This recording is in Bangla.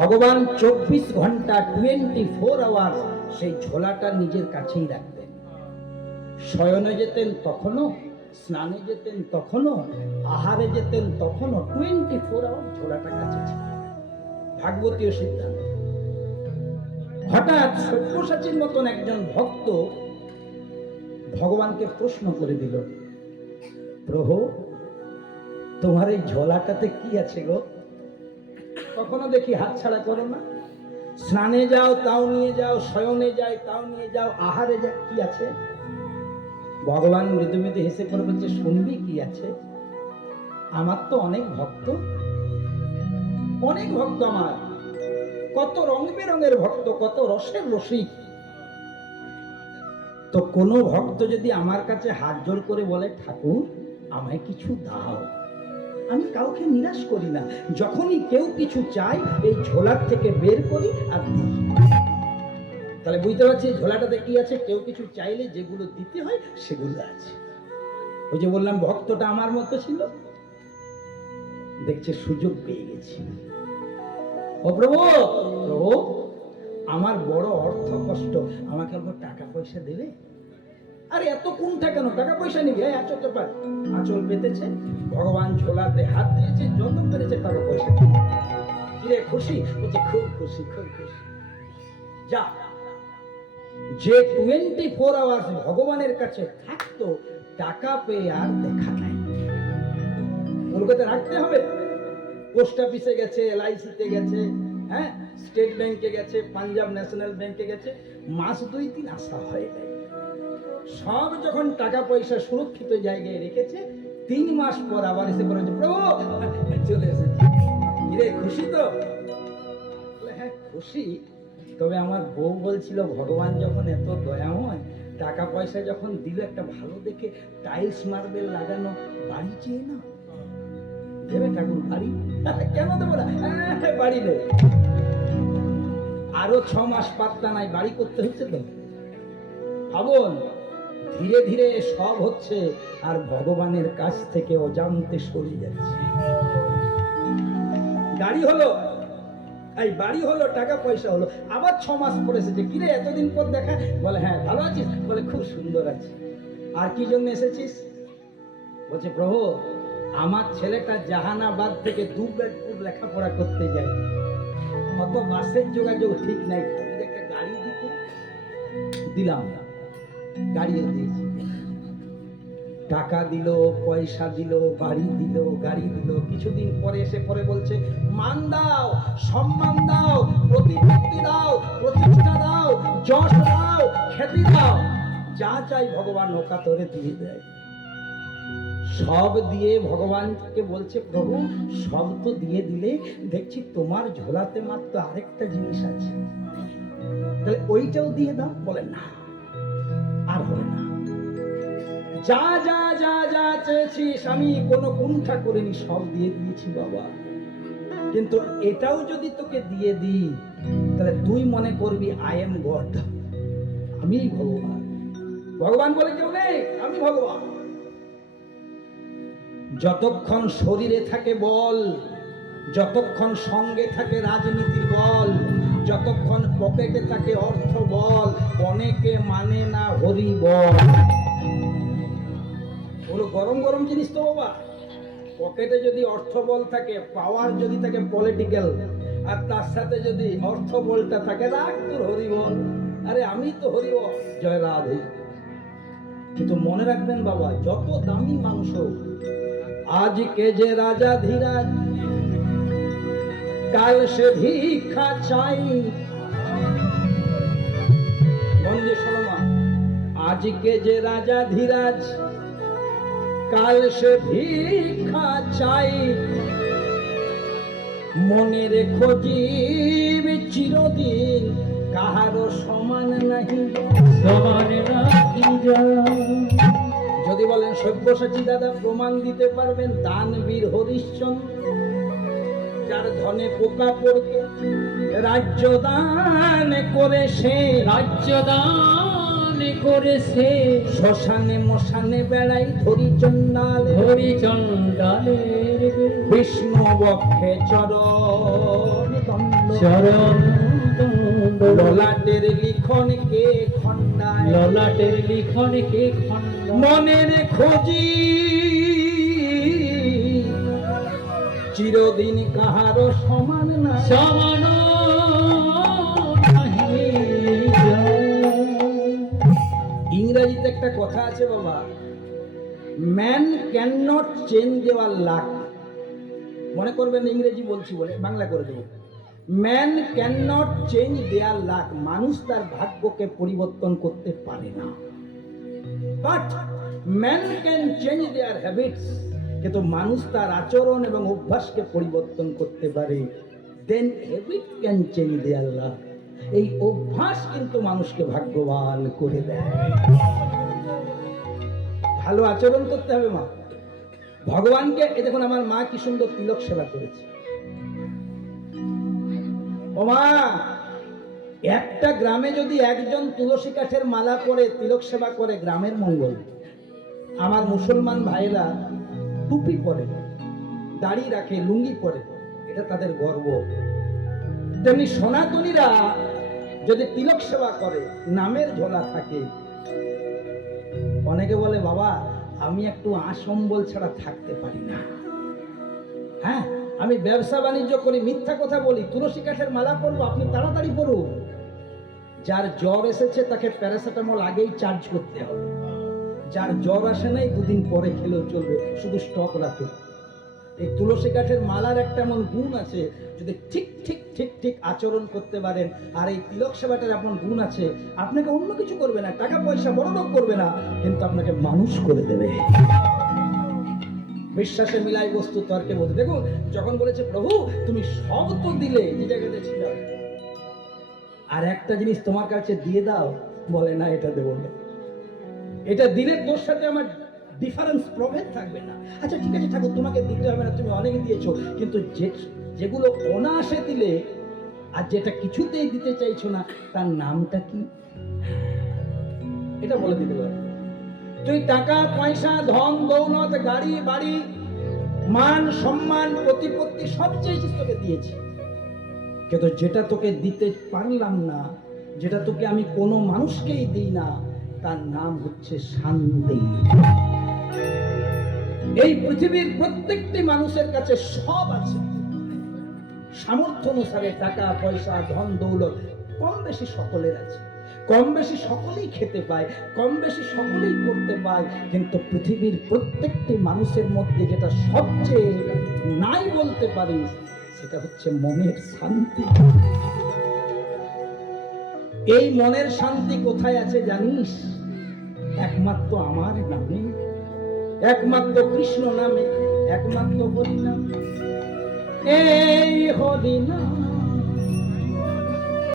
ভগবান 24 ঘন্টা 24 আওয়ার সেই ঝোলাটা নিজের কাছেই রাখতেন। শয়নে যেতেন তখনও, স্নানে যেতেন তখনও, আহারে যেতেন তখনও, 24 আওয়ার ঝোলাটা কাছে ছিল। ভাগবতীয় সিদ্ধান্ত। হঠাৎ সব্যসাচীর মতন একজন ভক্ত ভগবানকে প্রশ্ন করে দিল, প্রভু তোমার এই ঝোলাটাতে কি আছে গো? কখনো দেখি হাত ছাড়া করো না, স্নানে যাও তাও নিয়ে যাও, শয়নে যাই তাও নিয়ে যাও, আহারে যা, কি আছে? ভগবান মৃদু মৃদু হেসে করে বলছে, শুনবি কি আছে? আমার তো অনেক ভক্ত, অনেক ভক্ত আমার, কত রং বেরঙের ভক্ত, কত রসের রসিক। তো কোনো ভক্ত যদি আমার কাছে হাত জোড় করে বলে, ঠাকুর আমায় কিছু দাও, আমি কাউকে নিরাশ করি না। যখনই কেউ কিছু চায় এই ঝোলার থেকে বের করি আর দিই। তাহলে বুঝতে পারছি ঝোলাটাতে কি আছে? কেউ কিছু চাইলে যেগুলো দিতে হয় সেগুলো আছে। ওই যে বললাম ভক্তটা আমার মতো ছিল, দেখছে সুযোগ পেয়ে গেছি। ও প্রভু, প্রভু আমার বড় অর্থ কষ্ট, আমাকে অল্প টাকা পয়সা দেবে? আরে এত কোনটা কেন, টাকা পয়সা নিবি? আচল তো পার, আচল পেতেছে, ভগবান ঝোলাতে হাত দিয়েছে, যত পেরেছে টাকা পয়সা। কিরে খুশি? বলছে খুব খুশি, খুব খুশি। যা, যে 24 আওয়ার্স ভগবানের কাছে থাকতো, টাকা পেয়ে আর দেখা নাই। কলকাতা রাখতে হবে, পোস্ট অফিসে গেছে, LIC-তে গেছে, হ্যাঁ, স্টেট ব্যাংকে গেছে, পাঞ্জাব ন্যাশনাল ব্যাংকে গেছে, মাস 2-3 আসা হয় নাই। সব যখন টাকা পয়সা সুরক্ষিত জায়গায় রেখেছে, 3 মাস পর আবার এসে বলেছে, প্রভু চলে এসেছে। কিরে খুশি তো? হ্যাঁ খুশি, তবে আমার বউ বলছিল ভগবান যখন এত দয়াময়, টাকা পয়সা যখন দিল, একটা ভালো দেখে টাইলস মার্বেল লাগানো বাড়ি চেয়ে না দেবে ঠাকুর? বাড়ি কেন দেবো না, বাড়ি দেবে। আরো 6 মাস পাত্তা নাই, বাড়ি করতে হচ্ছে তো। ভাবুন, ধীরে ধীরে সব হচ্ছে আর ভগবানের কাছ থেকে অজান্তে সরে যাচ্ছে। গাড়ি হলো, এই বাড়ি হলো, টাকা পয়সা হলো, আবার 6 মাস পরে এসেছে। কিরে এতদিন পর দেখা? বলে হ্যাঁ ভালো আছিস? বলে খুব সুন্দর আছি। আর কি জন্য এসেছিস? বলছে প্রভু আমার ছেলেটা জাহানাবাদ থেকে দুর্গাপুর লেখাপড়া করতে যায়, অত বাসের যোগাযোগ ঠিক নাই, একটা গাড়ি দিতে। দিলাম, গাড়িও দিয়েছি, টাকা দিল, পয়সা দিল, বাড়ি দিল, গাড়ি দিল। কিছুদিন পরে এসে পরে বলছে, মান দাও, সম্মান দাও, প্রতিপত্তি দাও, প্রতিষ্ঠা দাও, যশ দাও, খ্যাতি দাও, যা চাই ভগবান ওকাতরে দিয়ে দেয়। সব দিয়ে ভগবানকে বলছে, প্রভু সব তো দিয়ে দিলে, দেখছি তোমার ঝোলাতে মাত্র আরেকটা জিনিস আছে, তাহলে ওইটাও দিয়ে দাও। বলে না, আর হবে না, যা যা যা যা চেয়েছিস আমি কোনো কুণ্ঠা করিনি, সব দিয়ে দিয়েছি বাবা, কিন্তু এটাও যদি তোকে দিয়ে দিই তাহলে তুই মনে করবি আই এম গড, আমি ভগবান। ভগবান বলে কেউ নেই, আমি ভগবান। যতক্ষণ শরীরে থাকে বল, যতক্ষণ সঙ্গে থাকে রাজনীতির বল, যতক্ষণ পকেটে থাকে অর্থ বল, অনেকে মানে না হরি বল। ওগুলো গরম গরম জিনিস তো বাবা। পকেটে যদি অর্থ বল থাকে, পাওয়ার যদি থাকে পলিটিক্যাল, আর তার সাথে যদি অর্থ বলটা থাকে, রাখ তোর হরি বল, আরে আমি তো হরি বল, জয় রাধে। কিন্তু মনে রাখবেন বাবা, যত দামি মাংস, আজকে যে রাজা ধীরাজ, কাল সে ভিক্ষা চাই। বন্ধু শোনো মা, আজকে যে রাজা ধীরাজ, কাল সে ভিক্ষা চাই। মনে রেখো জীব চিরদিন কাহারও সমান নাহি, সমান নাহি। যদি বলেন সব্যসাচী দাদা প্রমাণ দিতে পারবেন, দানবীর হরিশ্চন্দ্র, যার ধনে পোকা পড়তো, রাজ্য দান করে সে, রাজ্য দান করে সে, শ্মশানে মশানে বেড়াই ধরি চণ্ডালে, ধরি চণ্ডালের বিষ্ণু বক্ষে চরণ দণ্ড, চরণ দণ্ড। ললাটের লিখন কে খণ্ডায়, ললাটের লিখন কে খণ্ড। মনের খোঁজি চিরদিন কাহারও সমান না। সমান নাহি যায়। ইংরেজিতে একটা কথা আছে বাবা, ম্যান ক্যান নট চেঞ্জ দেওয়ার লাক। মনে করবেন ইংরেজি বলছি বলে বাংলা করে দেবো। Man can not change their luck, মানুষ তার ভাগ্যকে পরিবর্তন করতে পারে না। But man can change their habits, কিন্তু মানুষ তার আচরণ এবং অভ্যাসকে পরিবর্তন করতে পারে। Then habit can change their luck. এই অভ্যাস কিন্তু মানুষকে ভাগ্যবান করে দেয়। ভালো আচরণ করতে হবে মা, ভগবানকে। এই দেখুন আমার মা কি সুন্দর তিলক সেবা করেছে। ও মা, একটা গ্রামে যদি একজন তুলসী কাঠের মালা পরে তিলক সেবা করে, গ্রামের মঙ্গল। আমার মুসলমান ভাইরা টুপি পরে, দাড়ি রাখে, লুঙ্গি পরে, এটা তাদের গর্ব। তেমনি সনাতনীরা যদি তিলক সেবা করে, নামের ঝোলা থাকে। অনেকে বলে বাবা আমি একটু আসম্বল ছাড়া থাকতে পারি না। হ্যাঁ, আমি ব্যবসা বাণিজ্য করি, মিথ্যা কথা বলি, তুলসী কাঠের মালা পরবো, আপনি তাড়াতাড়ি পড়ুন। যার জ্বর এসেছে তাকে প্যারাসিটামল আগেই চার্জ করতে হবে। যার জ্বর আসে নাই দুদিন পরে খেলেও চলবে, শুধু স্টক রাখুন। এই তুলসী কাঠের মালার একটা এমন গুণ আছে, যদি ঠিক ঠিক ঠিক ঠিক আচরণ করতে পারেন, আর এই তিলক সেবাটার এমন গুণ আছে, আপনাকে অন্য কিছু করবে না, টাকা পয়সা বড় লোক করবে না, কিন্তু আপনাকে মানুষ করে দেবে। বিশ্বাসে মিলাই বস্তু তর্কে বলতে। দেখুন যখন বলেছে প্রভু তুমি সব তো দিলে, যে জায়গাতে ছিল, আর একটা জিনিস তোমার কাছে দিয়ে দাও, বলে না এটা দেবো না। এটা দিলে তোর সাথে আমার ডিফারেন্স প্রভেদ থাকবে না। আচ্ছা ঠিক আছে ঠাকুর, তোমাকে দিতে হবে না, তুমি অনেক দিয়েছো, কিন্তু যেগুলো অনায়াসে দিলে আর যেটা কিছুতেই দিতে চাইছো না, তার নামটা কি, এটা বলে দিতে পারবে। তুই টাকা পয়সা, ধন দৌলত, গাড়ি বাড়ি, মান সম্মান, প্রতিপত্তি সব চেয়েছিস, তোকে দিয়েছি, কিন্তু যেটা তোকে দিতে পারলাম না, যেটা তোকে আমি কোনো মানুষকেই দিই না, তার নাম হচ্ছে শান্তি। এই পৃথিবীর প্রত্যেকটি মানুষের কাছে সব আছে, সামর্থ্য অনুসারে টাকা পয়সা ধন দৌলত কম বেশি সকলের আছে, কম বেশি সকলেই খেতে পায়, কম বেশি সকলেই করতে পায়, কিন্তু পৃথিবীর প্রত্যেকটি মানুষের মধ্যে যেটা সবচেয়ে নাই বলতে পারিস, সেটা হচ্ছে মনের শান্তি। এই মনের শান্তি কোথায় আছে জানিস? একমাত্র আমার নামে, একমাত্র কৃষ্ণ নামে, একমাত্র হরি নামে। এই হরি নাম